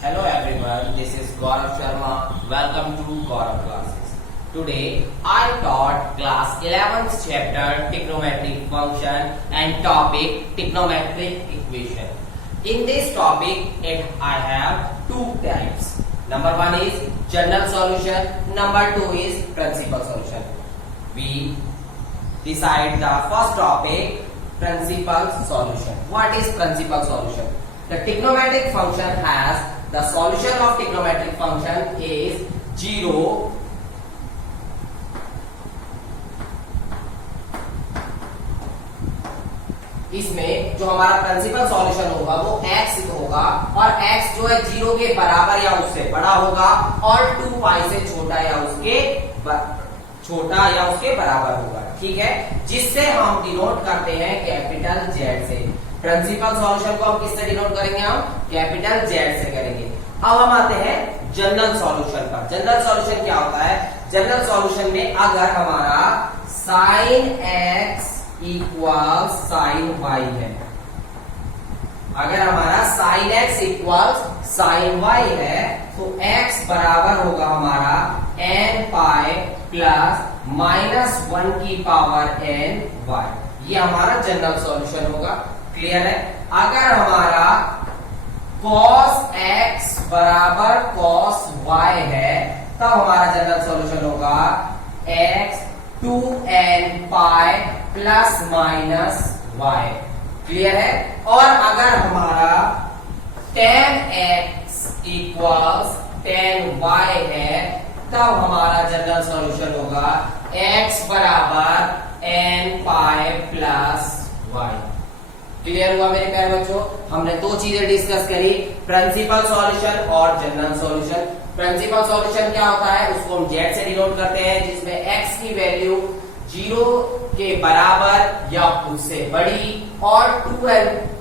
Hello everyone, this is Gaurav Sharma. Welcome to Gaurav Classes. Today I taught class 11th chapter trigonometric function and topic trigonometric equation. In this topic I have two types. Number one is general solution, number two is principal solution. We decide the first topic, principal solution. What is principal solution? The trigonometric function has the solution of trigonometric function is 0 इसमें जो हमारा principal solution होगा वो x होगा और x जो है 0 के बराबर या उससे बड़ा होगा और 2 पाई से छोटा या उसके बराबर होगा। ठीक है, जिससे हम डिनोट करते हैं कैपिटल Z से। प्रिंसिपल सॉल्यूशन को हम किससे डिनोट करेंगे? हम कैपिटल Z से करेंगे। अब हम आते हैं जनरल सॉल्यूशन पर। जनरल सॉल्यूशन क्या होता है? जनरल सॉल्यूशन में अगर हमारा sine x equal sine y है, अगर हमारा sine x equal sine y है तो x बराबर होगा हमारा n पाई प्लस -1 की पावर n y। ये हमारा जनरल सॉल्यूशन होगा। क्लियर है? अगर हमारा cos x बराबर cos y है तब हमारा जनरल सॉल्यूशन होगा x 2n pi plus minus y। Clear है? और अगर हमारा tan x equals tan y है तब हमारा जनरल सॉल्यूशन होगा x बराबर n pi plus y। Clear हुआ मेरे प्यारे बच्चों? हमने दो चीजें डिस्कस करी, प्रिंसिपल सॉल्यूशन और जनरल सॉल्यूशन। प्रिंसिपल सॉल्यूशन क्या होता है? उसको हम z से डिनोट करते हैं, जिसमें x की वैल्यू 0 के बराबर या उससे बड़ी और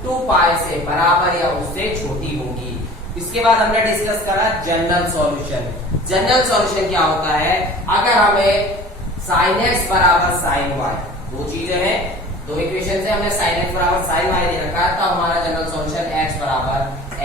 2 पाई से बराबर या उससे छोटी होगी। इसके बाद हमने डिस्कस करा जनरल सॉल्यूशन। जनरल सॉल्यूशन क्या होता है? अगर हमें sin x बराबर sin y, दो चीजें हैं, दो इक्वेशन से हमने sin x बराबर sin y दे रखा है, तो हमारा जनरल सॉल्यूशन x बराबर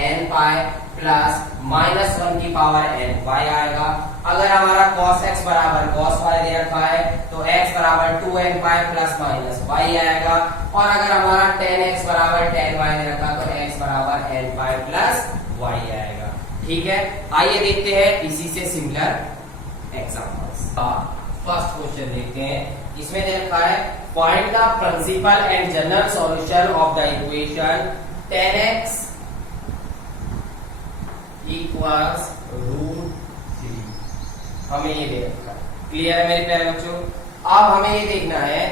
n पाई प्लस -1 की पावर n y आएगा। अगर हमारा cos x बराबर cos y दे रखा है तो x बराबर 2n pi plus minus y आएगा। और अगर हमारा tan x बराबर tan y दे रखा तो x बराबर n पाई प्लस y आएगा। ठीक है, आइए देखते हैं इसी से सिमिलर एग्जांपल्स। फर्स्ट क्वेश्चन देखते हैं। इसमें दे रखा है find the principal and general solution of the equation tan x equals √3। हमें ये दे रखा है। क्लियर है मेरे प्यारे बच्चों? अब हमें ये देखना है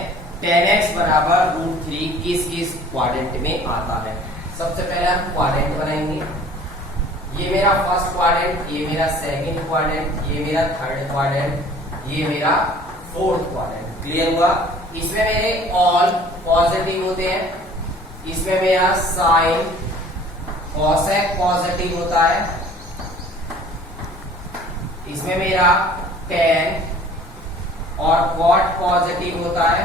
tan x बराबर √3 किस किस क्वाड्रेंट में आता है। सबसे पहले हम क्वाड्रेंट बनाएंगे। ये मेरा फर्स्ट क्वाड्रेंट, ये मेरा सेकंड क्वाड्रेंट, ये मेरा थर्ड क्वाड्रेंट, ये मेरा फोर्थ क्वाड्रेंट। क्लियर हुआ? इसमें मेरे ऑल पॉजिटिव होते हैं, इसमें मेरा साइन कॉसेक पॉजिटिव होता है, इसमें मेरा tan और cot पॉजिटिव होता है,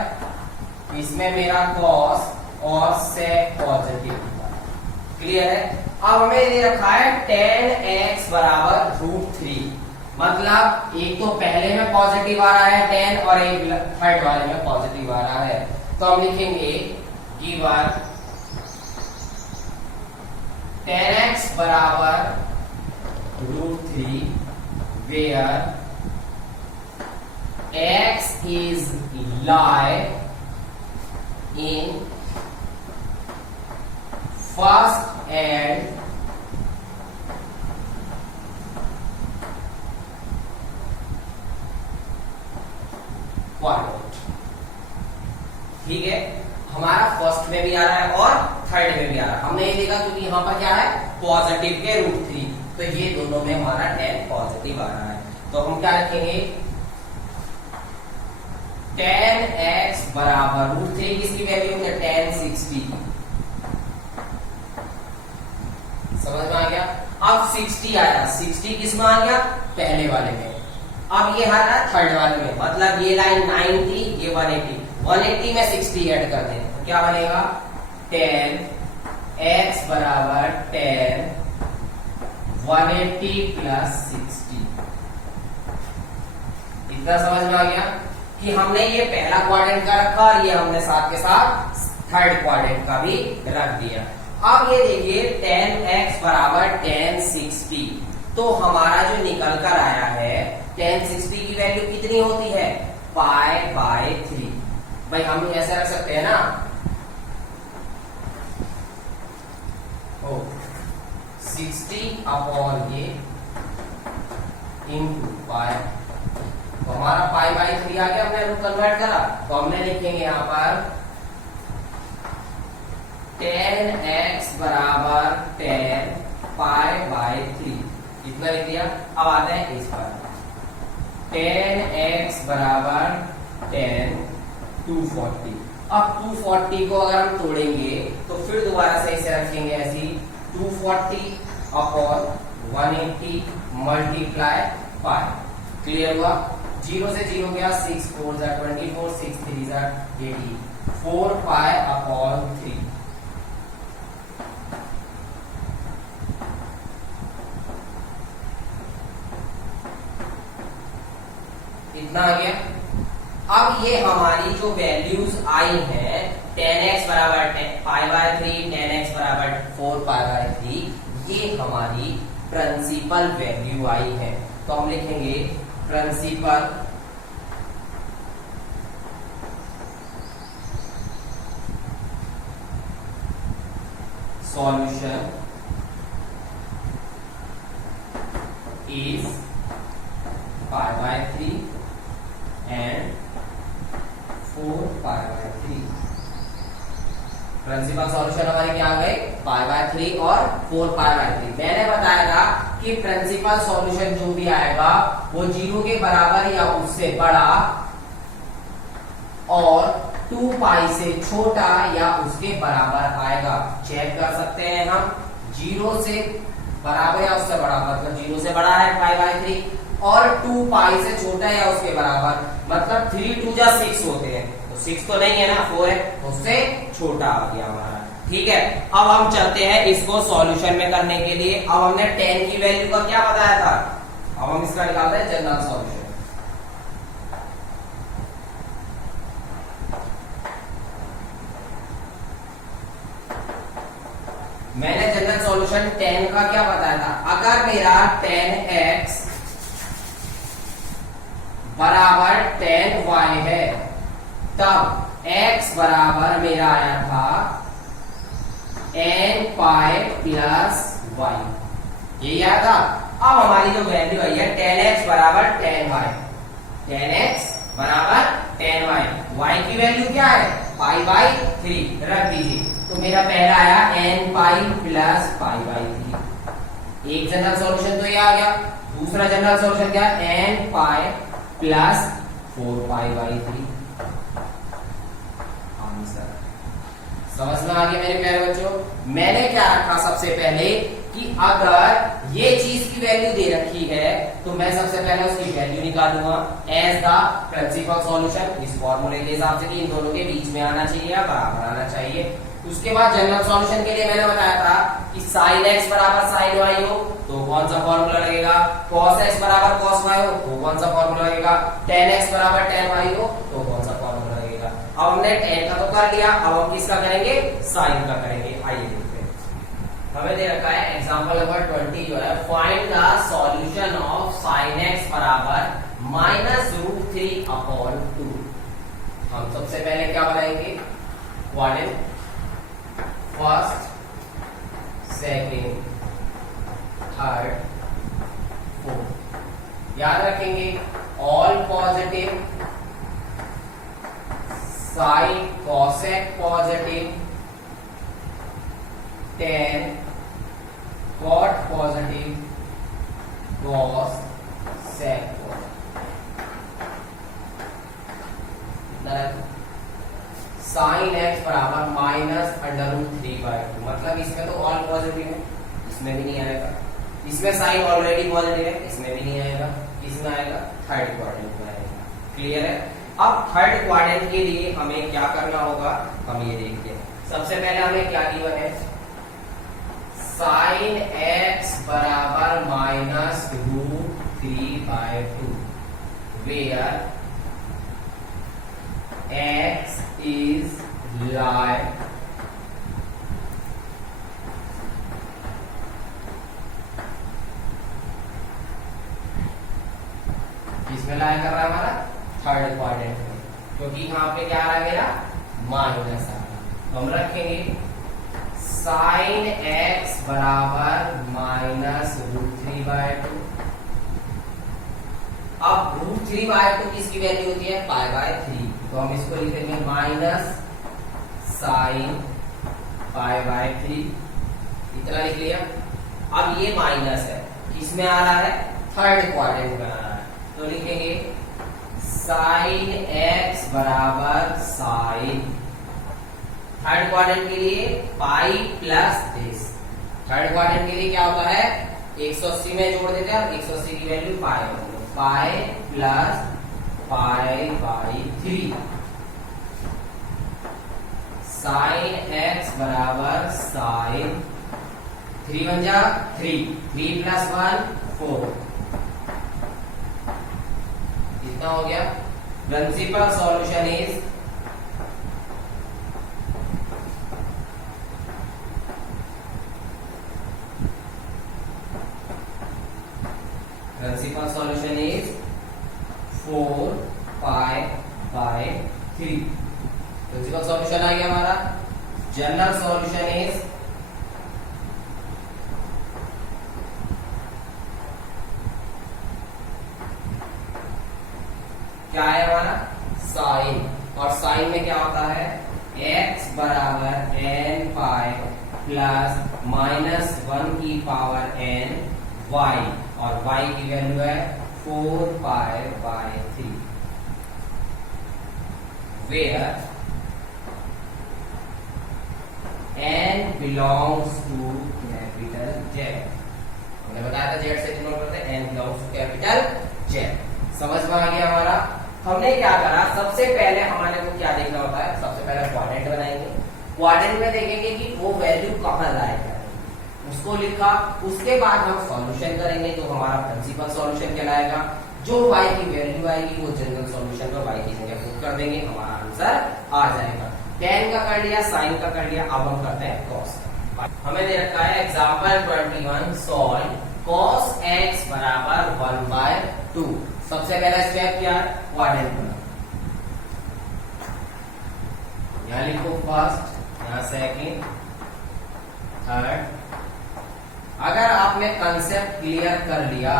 इसमें मेरा cos और sec पॉजिटिव होता है। क्लियर है? अब हमें दे रखा है tan x बराबर √3, मतलब एक तो पहले में पॉजिटिव आ रहा है tan और एक थर्ड वाले में पॉजिटिव आ रहा है। तो हम लिखेंगे गिवन tan x बराबर √3 where x is lie in first and quadrant. ठीक है, हमारा फर्स्ट में भी आ रहा है और थर्ड में भी आ रहा है। हमने ये देखा क्योंकि यहाँ पर क्या है पॉजिटिव के √3, तो ये दोनों में हमारा tan पॉजिटिव आ रहा है। तो हम क्या रखेंगे tan x बराबर √3 किसकी वैल्यू है? tan 60। समझ में आ गया? अब 60 आया, 60 किस में आ गया? पहले वाले में। अब ये आ रहा है थर्ड वाले में, मतलब ये लाइन 90, ये 180 में 60 ऐड कर दें तो क्या बनेगा? tan x बराबर tan 180 प्लस 60। इतना समझ में आ गया कि हमने ये पहला क्वाड्रेंट का रखा और ये हमने साथ के साथ थर्ड क्वाड्रेंट का भी रख दिया। अब ये देखिए tan x बराबर tan 60, तो हमारा जो निकल कर आया है tan 60 की वैल्यू कितनी होती है, पाई बाय 3। भाई हम ऐसे रख सकते हैं ना, 60 अपॉन ये इंटू पाई, तो हमारा पाई बाय 3 आ गया। हमने रूट कन्वर्ट करा तो हमने लिखेंगे यहाँ पर tan x बराबर tan पाई बाय 3, इतना लिख दिया। अब आते हैं इस पर, tan x बराबर tan 240। अब 240 को अगर हम तोड़ेंगे तो फिर दोबारा से इसे रखेंगे ऐसी 240 अपॉन 180 मल्टीप्लाई पाई। क्लियर हुआ? 0 से 0 गया, 6 4 जा 24, 6 3 जा 80, 4 पाई अपॉन 3। इतना आ गया। अब ये हमारी जो वैल्यूज आई हैं, tan x बराबर पाई बाय 3, tan x बराबर 4 पाई बाय 3, ये हमारी प्रिंसिपल वैल्यू आई है। तो हम लिखेंगे principal solution is pi by 3 and 4 pi by 3। Principal solution हमारे क्या आ गए, पाई बाय 3 और 4 पाई बाय 3। मैंने बताया था कि प्रिंसिपल सॉल्यूशन जो भी आएगा वो 0 के बराबर या उससे बड़ा और 2 पाई से छोटा या उसके बराबर आएगा। चेक कर सकते हैं हम, 0 से बराबर या उससे बड़ा, मतलब 0 से बड़ा है पाई बाय 3 और 2 पाई से छोटा या उसके बराबर, मतलब 3 2 जा 6 होते हैं, तो 6 तो नहीं है ना, 4 है, तो उससे छोटा आ गया हमारा। ठीक है, अब हम चलते हैं इसको सॉल्यूशन में करने के लिए। अब हमने tan की वैल्यू का क्या बताया था, अब हम इसका निकालते हैं जनरल सॉल्यूशन। मैंने जनरल सॉल्यूशन tan का क्या बताया था, अगर मेरा tan x बराबर tan y है तब x बराबर मेरा आया था n पाई प्लस y, यही आया था। अब हमारी जो वैल्यू आई है tan x बराबर tan y, tan x बराबर tan y, y की वैल्यू क्या है, पाई बाई 3 रख दीजिए। तो मेरा पहला आया n pi plus pi by 3, एक जनरल सॉल्यूशन तो ये आ गया। दूसरा जनरल सॉल्यूशन क्या, n pi plus 4 pi by 3। Answer समझ में आ गया मेरे प्यारे बच्चों। मैंने क्या रखा सबसे पहले कि अगर ये चीज की वैल्यू दे रखी है तो मैं सबसे पहले उसकी वैल्यू निकालूंगा एज द प्रिंसिपल सॉल्यूशन, इस फॉर्मूले के हिसाब से कि इन दोनों के बीच में आना चाहिए या बराबर आना चाहिए। उसके बाद जनरल सॉल्यूशन के लिए मैंने बताया था कि sin x बराबर sin y हो तो कौन सा फॉर्मूला लगेगा, cos x बराबर cos y हो तो कौन सा फॉर्मूला लगेगा, tan x बराबर tan y हो तो कौन सा फॉर्मूला लगेगा। अब हमने tan का तो कर लिया, अब हम किसका करेंगे, sin का करेंगे। आइए देखते हैं, हमें दे रखा है एग्जांपल नंबर 20 जो है, find the solution of sin x बराबर -√3 अपॉन 2। हम सबसे पहले क्या बनाएंगे, quadrant, first, second, third, fourth. याद रखेंगे all positive, sine cosec positive, tan cot positive, cos sec positive. Sine x बराबर -√3/2, मतलब इसमें तो ऑल पॉजिटिव है, इसमें भी नहीं आएगा। इसमें साइन ऑलरेडी पॉजिटिव है, इसमें भी नहीं आएगा। इसमें आएगा थर्ड क्वाड्रेंट में आएगा। क्लियर है। अब थर्ड क्वाड्रेंट के लिए हमें क्या करना होगा, हम ये देखते हैं। सबसे पहले हमें क्या गिवन है, साइन x बराबर -√3/2 where x is lie किसमें लाई कर रहा है हमारा थर्ड क्वाड्रेंट में, क्योंकि यहाँ पे क्या आ रहा है मेरा माइनस आ रहा है। तो हम रखेंगे sin x बराबर -√3/2। अब √3/2 किसकी वैल्यू होती है π/3, तो हम इसको लिखेंगे माइनस sin π/3, इतना लिख लिया। अब ये माइनस है, किसमें आ रहा है थर्ड क्वाड्रेंट में आ रहा है, तो लिखेंगे sin x बराबर sin, थर्ड क्वाड्रेंट के लिए pi plus this, third quadrant के लिए क्या होता है 180 में जोड़ देते हैं, 180 की वैल्यू पाई होगी, पाई प्लस π/3 sin x बराबर sin 3 1 जा 3 3 + 1 4, इतना हो गया। Principal solution is principal solution is 4π/3। Principal solution आ गया हमारा। जनरल सॉल्यूशन इज क्या है हमारा साइन, और साइन में क्या होता है x बराबर n π प्लस -1 n y, और y की वैल्यू है 4π/3 where n belongs to capital Z। हमने बताया था Z से डिनोट करते हैं n belongs to capital Z। समझ में आ गया हमारा। हमने क्या करा, सबसे पहले हमारे को क्या देखना होता है, सबसे पहले क्वाड्रेंट बनाएंगे, क्वाड्रेंट में देखेंगे कि वो वैल्यू कहां लाएगा, उसको लिखा, उसके बाद हम सॉल्यूशन करेंगे तो हमारा प्रिंसिपल सॉल्यूशन कहलाएगा। जो y की वैल्यू आएगी वो जनरल सॉल्यूशन में y की जगह पुट कर देंगे, हमारा आंसर आ जाएगा। tan का कर लिया, sin का कर लिया, अब हम करते हैं cos का। हमें दे रखा है एग्जांपल 21 सॉल्व cos x बराबर 1/2। सबसे पहला स्टेप क्या है, क्वाड्रेंट बना, यहाँ लिखो फर्स्ट, यहाँ सेकंड, थर्ड। अगर आपने कंसेप्ट क्लियर कर लिया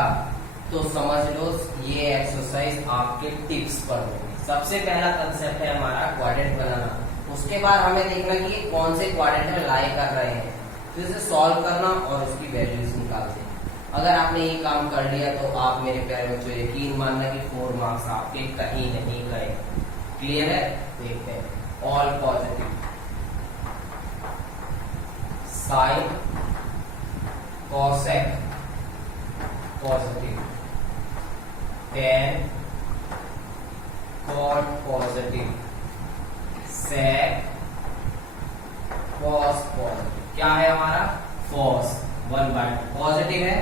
तो समझ लो ये एक्सरसाइज आपके टिप्स पर होगी। सबसे पहला कंसेप्ट है हमारा क्वाड्रेंट बनाना, उसके बाद हमें देखना कि ये कौन से क्वाड्रेंट में लाई कर रहे हैं, तो इसे सॉल्व करना और उसकी वैल्यूज निकालते हैं। अगर आपने ये काम कर लिया तो आप मेरे प्यारे बच्चों यकीन मानना कि 4 मार्क्स आपके कहीं नहीं गए। क्लियर है, देखते हैं। All positive, sine cosec positive, tan cot positive, sec cos positive. क्या है हमारा cos 1/2 पॉजिटिव है,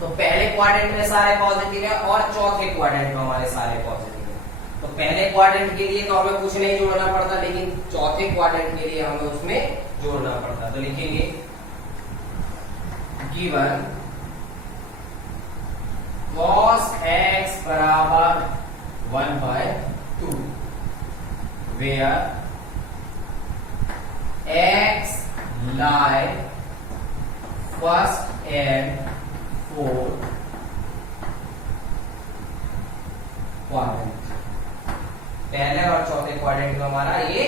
तो पहले क्वाड्रेंट में सारे पॉजिटिव है और चौथे क्वाड्रेंट में हमारे सारे पॉजिटिव है। तो पहले क्वाड्रेंट के लिए तो हमें कुछ नहीं जोड़ना पड़ता, लेकिन चौथे क्वाड्रेंट के लिए हमें उसमें जोड़ना पड़ता। तो लिखेंगे गिवन cos x बराबर 1/2 where x lie first and fourth quadrant, पहले और चौथे क्वाड्रेंट में हमारा ये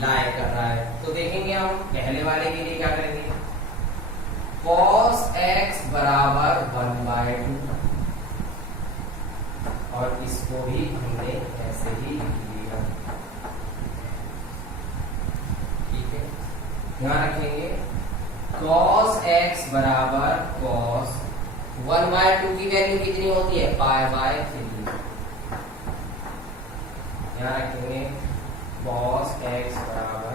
लाई कर रहा है। तो देखेंगे हम पहले वाले के लिए क्या करेंगे, cos x बराबर 1/2, और इसको भी हमने ऐसे ही लिख लिया। ठीक है, ध्यान रखेंगे cos x बराबर cos 1/2 की वैल्यू कितनी होती है π/3। ध्यान रखेंगे cos x बराबर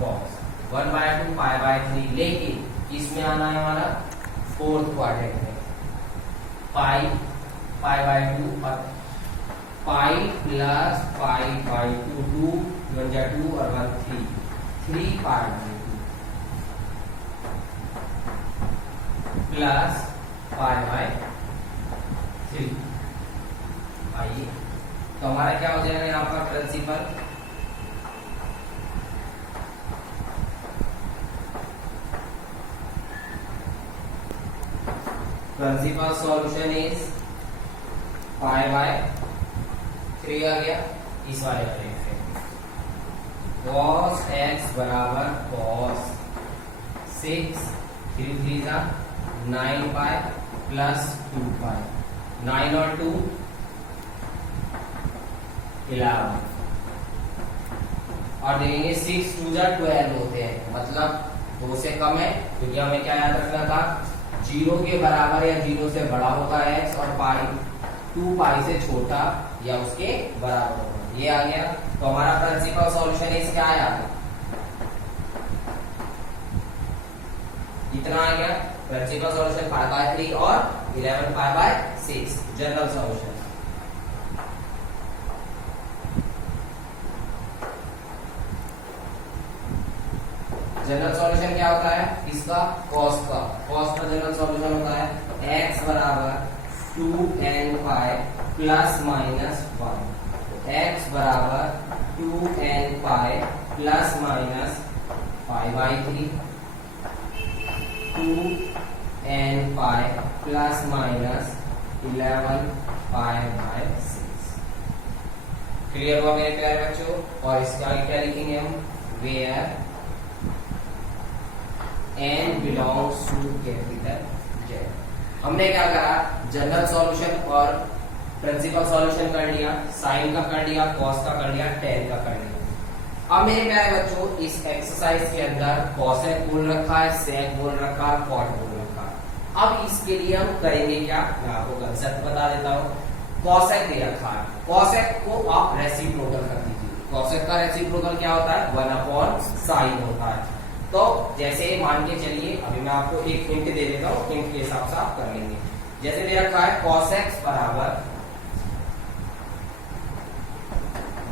cos 1/2 π/3, लेकिन इसमें आना है हमारा फोर्थ क्वाड्रेंट में। पाई पाई बाय 2 और पाई प्लस पाई बाय 2, 2 1 जा 2 और 1 3, 3 pi by 2 plus pi by 3। आइए तो हमारा क्या हो जाएगा यहाँ पर principal, principal solution is pi by 3 आ गया। इस वाले पर cos x बराबर cos 6, 3 3 जा 9 पाई प्लस 2 पाई, 9 और 2 11 और देखेंगे 6 2 जा 12 होते हैं, मतलब 2 से कम है, क्योंकि हमें क्या याद रखना था, 0 के बराबर या 0 से बड़ा होगा x और पाई 2 पाई से छोटा या उसके बराबर होगा। ये आ गया। तो हमारा प्रिंसिपल सॉल्यूशन इस क्या आया, इतना आ गया। प्रिंसिपल सॉल्यूशन पाई बाय 3 और 11 pi by 6 general solution. General solution क्या होता है इसका, cos का जनरल सॉल्यूशन होता है x बराबर 2n pi plus minus 1, x बराबर 2n pi plus minus pi by 3, 2n pi plus minus 11 pi by 6। Clear हुआ मेरे प्यारे बच्चों। और इसके आगे क्या लिखेंगे हम, where n belongs to capital Z। हमने क्या करा, जनरल सॉल्यूशन और प्रिंसिपल सॉल्यूशन कर लिया, साइन का कर लिया, कॉस का कर लिया, टेन का कर लिया। अब मेरे प्यारे बच्चों इस एक्सरसाइज के अंदर कॉसेक बोल रखा है, सेक बोल रखा है, कॉट बोल रखा है। अब इसके लिए हम करेंगे क्या, मैं आपको कंसेप्ट बता देता हूँ। कॉसेक दे रखा है, कॉसेक को आप रेसिप्रोकल कर दीजिए। कॉसेक का रेसिप्रोकल क्या होता है, 1/sin होता है। तो जैसे मान के चलिए, अभी मैं आपको एक हिंट दे देता हूँ, हिंट के हिसाब से आप कर लेंगे। जैसे दे रखा है cos x बराबर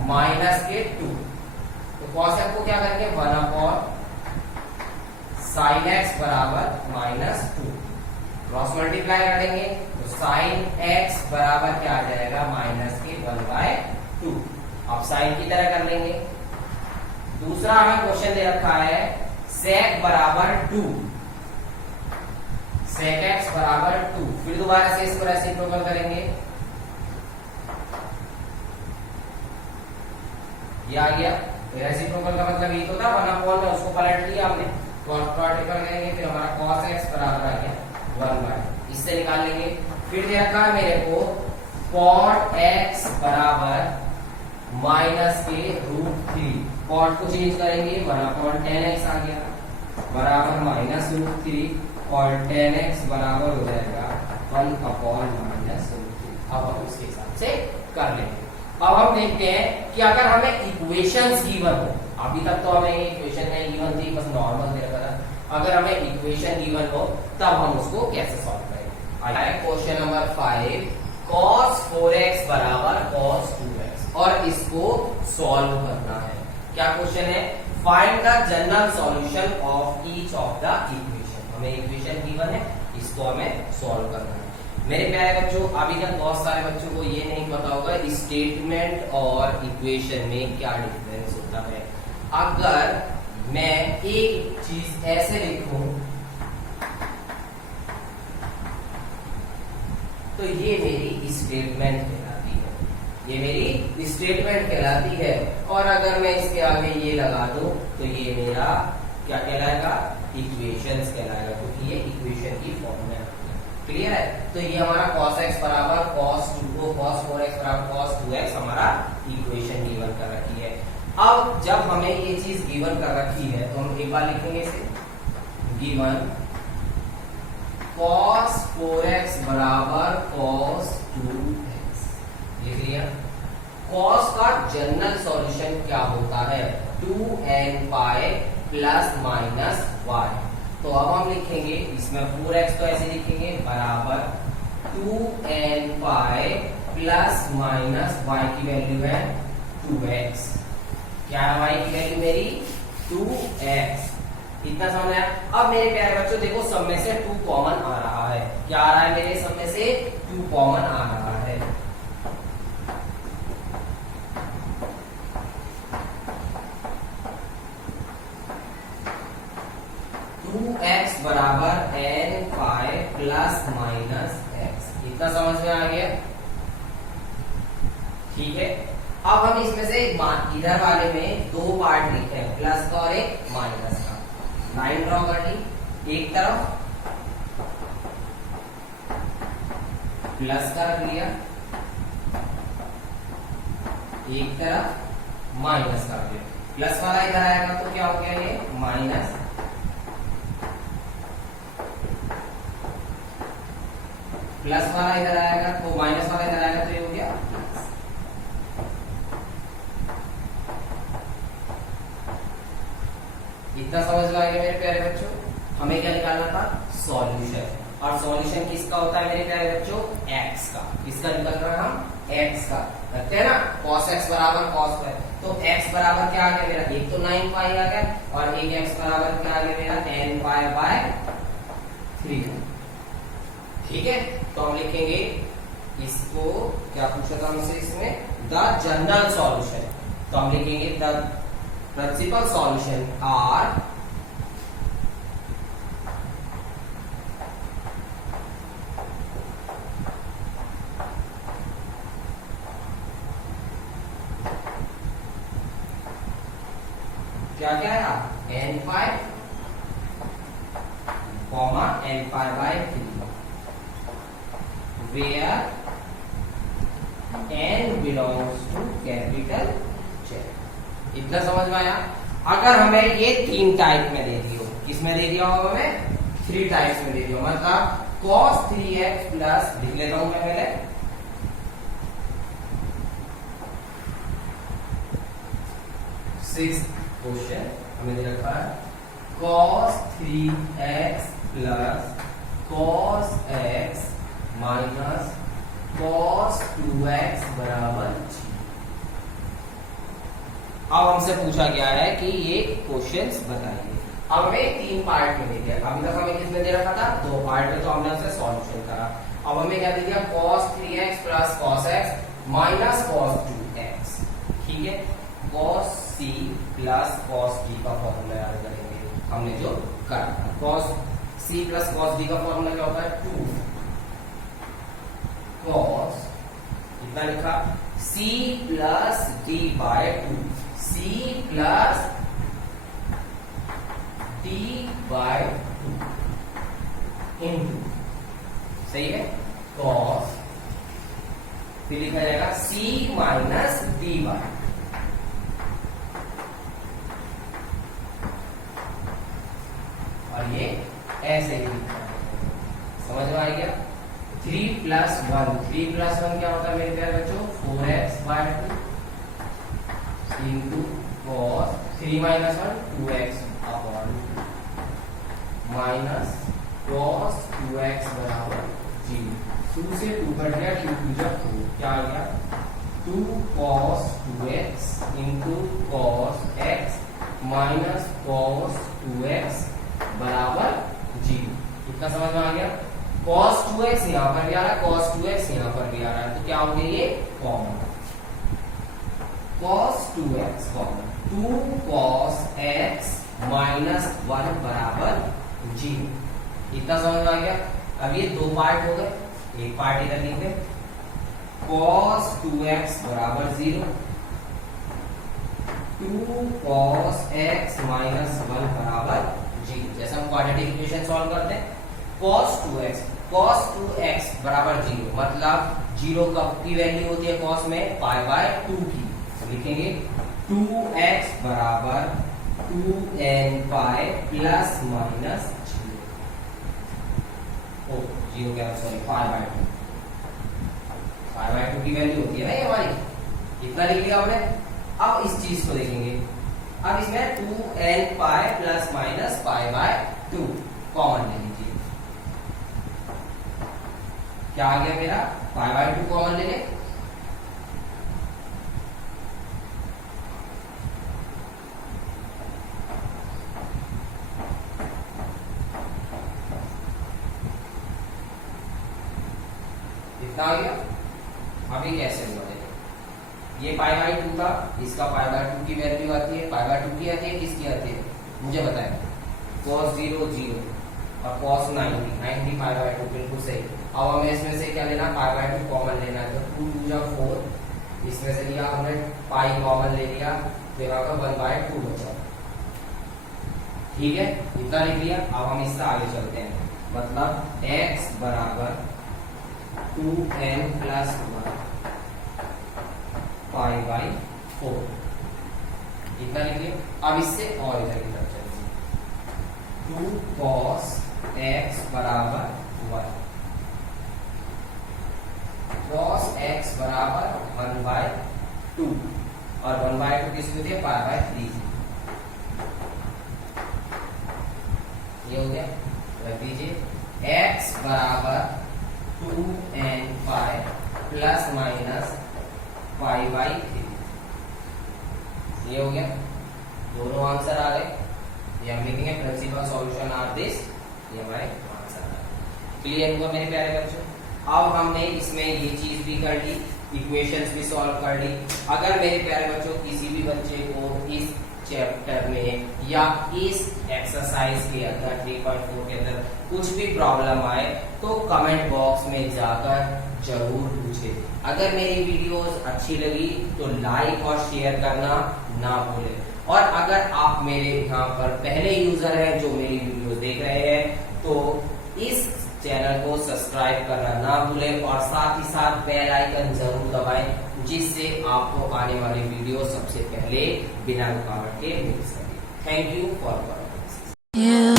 -2, तो cos x को क्या करेंगे, 1/sin x बराबर -2, क्रॉस मल्टीप्लाई कर देंगे तो sin x बराबर क्या आ जाएगा, -1/2। अब साइन की तरह कर लेंगे। दूसरा हमें क्वेश्चन दे रखा है sec बराबर 2, sec x बराबर 2, फिर दोबारा से इसको रेसिप्रोकल करेंगे, ये आ गया। रेसिप्रोकल का मतलब ये तो था 1/, में उसको पलट लिया हमने, क्वाड्रेटिकल करेंगे, फिर हमारा cos x बराबर आ गया 1/, इससे निकाल लेंगे। फिर दे रखा है मेरे को cot x बराबर -√3, cot को चेंज करेंगे 1/10x आ गया बराबर -√3 और 10x बराबर हो जाएगा 1/-√3। अब हम उसके हिसाब से कर लेंगे। अब हम देखते हैं कि अगर हमें इक्वेशंस गिवन हो, अभी तक तो हमें इक्वेशन नहीं गिवन थी, बस नॉर्मल दे रखा था। अगर हमें इक्वेशन गिवन हो तब हम उसको कैसे सॉल्व करेंगे। आइए क्वेश्चन नंबर 5, cos 4x बराबर cos 2x, और इसको सॉल्व करना है। क्या क्वेश्चन है, find the general solution of each of the equation. हमें इक्वेशन गिवन है, इसको हमें सॉल्व करना है। मेरे प्यारे बच्चों, अभी तक बहुत सारे बच्चों को ये नहीं पता होगा स्टेटमेंट और इक्वेशन में क्या डिफरेंस होता है। अगर मैं एक चीज ऐसे लिखूं तो ये मेरी स्टेटमेंट कहलाती है, ये मेरी स्टेटमेंट कहलाती है। और अगर मैं इसके आगे ये लगा दूं तो ये मेरा क्या कहलाएगा, इक्वेशंस कहलाएगा, क्योंकि ये इक्वेशन की फॉर्म में। क्लियर है। तो ये हमारा cos x बराबर cos 2 cos 4x बराबर cos 2x हमारा इक्वेशन गिवन कर रखी है। अब जब हमें ये चीज गिवन कर रखी है तो हम एक बार लिखेंगे इसे, गिवन cos 4x बराबर cos 2x, लिख लिया। cos का जनरल सॉल्यूशन क्या होता है, 2n pi plus minus y। तो अब हम लिखेंगे इसमें 4x तो ऐसे लिखेंगे बराबर 2n pi plus minus y की वैल्यू है 2x। क्या है y की वैल्यू मेरी 2x। इतना समझ आया। अब मेरे प्यारे बच्चों देखो सब में से 2 कॉमन आ रहा है। क्या आ रहा है मेरे सब में से 2 कॉमन आ रहा है। x बराबर n pi plus minus x। इतना समझ में आ गया। ठीक है, अब हम इसमें से इधर वाले में 2 पार्ट लिखते हैं, प्लस का और एक माइनस का। लाइन ड्रॉ कर ली, एक तरफ प्लस का रख लिया, एक तरफ माइनस का रख लिया। प्लस वाला इधर आएगा तो क्या हो गया ये माइनस, प्लस वाला इधर आएगा तो माइनस वाला इधर आएगा तो ये हो गया प्लस। इतना समझ में आ गया मेरे प्यारे बच्चों। हमें क्या निकालना था सॉल्यूशन, और सॉल्यूशन किसका होता है मेरे प्यारे बच्चों x का। किसका निकल रहा है हम x का, रखते हैं ना cos x बराबर cos y। तो x बराबर क्या आ गया मेरा, एक तो 9 पाई आ गया और एक x बराबर क्या आ गया मेरा n पाई बाय 3। ठीक है, तो हम लिखेंगे इसको, क्या पूछा था हमसे इसमें, द जनरल सॉल्यूशन। तो हम लिखेंगे द प्रिंसिपल सॉल्यूशन आर क्या क्या है n pi comma n pi by 3 where n belongs to capital Z। इतना समझ में आया। अगर हमें ये 3 टाइप में दे दी हो, किसमें दे दिया होगा हमें 3 टाइप्स में दे दिया, मतलब cos 3x प्लस, लिख लेता हूं मैं पहले, सिक्स्थ क्वेश्चन हमें दे रखा है cos 3x plus cos x minus cos 2x बराबर 0। अब हमसे पूछा गया है कि ये क्वेश्चंस बताइए। अब हमें 3 पार्ट में दे दिया, अभी तक हमें किसमें दे रखा था 2 पार्ट में, तो हमने उसे सॉल्यूशन करा। अब हमें क्या दे दिया cos 3x plus cos x minus cos 2x। ठीक है, cos c plus cos d का फॉर्मूला याद करेंगे हमने जो करा था। cos c plus cos d का फॉर्मूला क्या होता है 2 cos, इतना लिखा, c plus d by 2, c plus d by 2 into, सही है, cos, फिर लिखा जाएगा c माइनस d बाय, और ये ऐसे ही लिखा है। समझ में आ गया। 3 प्लस 1, 3 प्लस 1 क्या होता है मेरे प्यारे बच्चों 4x by 2 into cos 3 minus 1 2x upon minus cos 2x बराबर 0। 2 से 2 कट गया, 2 2 जा 4, क्या आ गया 2 cos 2x into cos x minus cos 2x बराबर 0। इतना समझ में आ गया। cos 2x यहाँ पर भी आ रहा है, cos 2x यहाँ पर भी आ रहा है, तो क्या हो गया ये common, cos 2x common, 2 cos x minus 1 बराबर 0। इतना समझ में आ गया। अब ये 2 पार्ट हो गए, एक पार्ट इधर लिख दे, cos 2x बराबर 0, 2 cos x माइनस 1 बराबर 0। जैसे हम क्वाड्रेटिक इक्वेशन सॉल्व करते हैं, cos 2x बराबर 0, मतलब 0 कब की वैल्यू होती है cos में पाई बाय 2 की, तो लिखेंगे 2x बराबर 2n पाई प्लस माइनस 0 क्या, sorry pi by 2, pi by 2 की वैल्यू होती है ना ये हमारी। इतना लिख लिया हमने। अब इस चीज को देखेंगे, अब इसमें 2n pi plus minus pi by 2 common ले लीजिए। क्या आ गया मेरा, पाई बाय 2 कॉमन ले ले, इतना आ गया। अभी कैसे हुआ देखो, ये पाई बाय 2 था, इसका पाई बाय 2 की वैल्यू आती है, पाई बाय 2 की आती है, किसकी आती है मुझे बताएं, cos 0 0 और cos 90 पाई बाय 2 बिल्कुल सही। अब हमें इसमें से क्या लेना, पाई बाय 2 कॉमन लेना है, तो 2 2 जा 4, इसमें से लिया हमने पाई कॉमन ले लिया, तो यहाँ पर 1 बाय 2 बचा। ठीक है, इतना लिख लिया। अब हम इससे आगे चलते हैं, मतलब x बराबर 2n प्लस 1 पाई बाई 4, इतना लिख लिया। अब इससे और इधर की तरफ चलेंगे, 2 cos x बराबर 1, cos x बराबर 1 बाय 2, और 1 बाय 2 किसको दिया, पाई बाय 3। ये हो गया, रख दीजिए। x बराबर 2n pi plus minus pi by 3, ये हो गया। दोनों आंसर आ गए, ये हम लिखेंगे प्रिंसिपल सॉल्यूशन आर दिस, ये हमारे आंसर आ गए। क्लियर हुआ मेरे प्यारे बच्चों। अब हमने इसमें ये चीज भी कर ली, इक्वेशंस भी सॉल्व कर ली। अगर मेरे प्यारे बच्चों किसी भी बच्चे को इस चैप्टर में या इस एक्सरसाइज के अंदर 3.4 के अंदर कुछ भी प्रॉब्लम आए तो कमेंट बॉक्स में जाकर जरूर पूछे। अगर मेरी वीडियोस अच्छी लगी तो लाइक और शेयर करना ना भूलें, और अगर आप मेरे यहाँ पर पहले यूजर हैं जो मेरी वीडियो देख रहे हैं तो इस चैनल को सब्सक्राइब करना ना भूलें, और साथ ही साथ बेल आइकन जरूर दबाएं, जिससे आपको आने वाली वीडियो सबसे पहले बिना रुकावट के मिल सके। Thank you for watching.